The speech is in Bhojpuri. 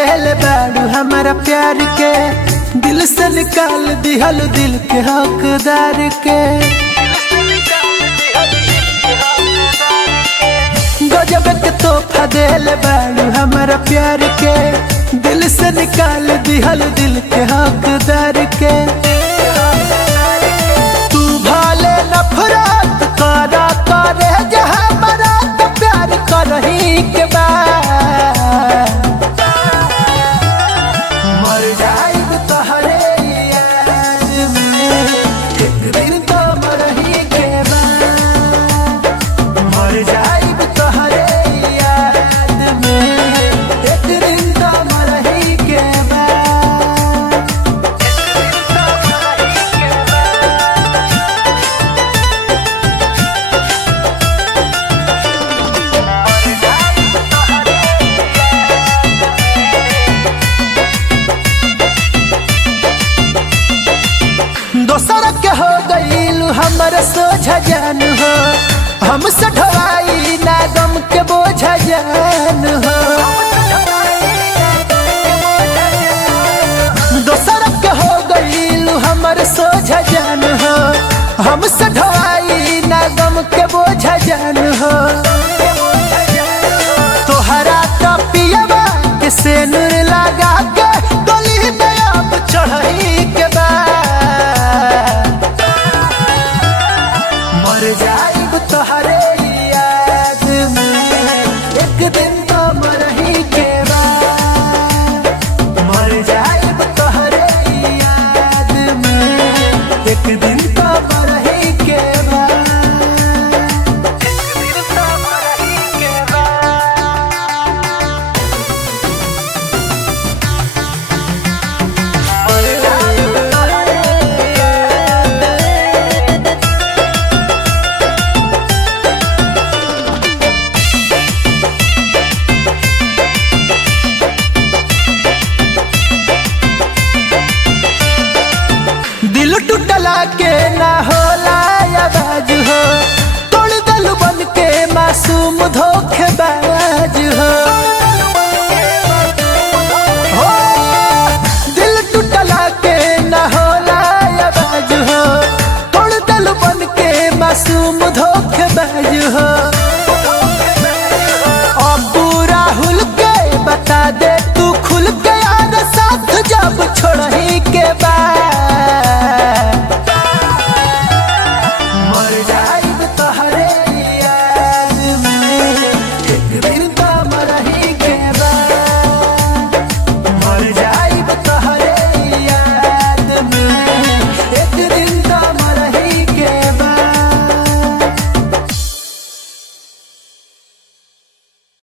देले बाड़ू हमारा प्यार के, दिल से निकाल दिहल दिल के हकदार के। गजब के तोहफा देले बाड़ू हमारा प्यार के, दिल से निकाल दिहल दिल के हकदार के। तू भले नफरत करा करे जहाँ मरा तो प्यार करही के बाद मर जाएब तोहरे याद में, एक दिन तो मरही के बाद मर जाएब तोहरे याद में, एक दिन तो मरही के बाद। दोसर के हो गईल हमर सोझा जान हो, हमसे ढवाई ना गम के बोझा जान हो। दोसर के हो गईल हमर सोझा जान हो, हमसे ढवाई ना गम के बोझा जान हो। तोहरा तो पियवा के सेनुर लगा के गली में अब चढ़ही के बाद मर जाएब तोहरे याद में, एक दिन तो मरही के बाद मर जाएब तोहरे याद में, एक दिन तो मरही के बाद। दिल टूटला के ना होला आवाज हो, तोड़ दल बन के मासूम धोखेबाज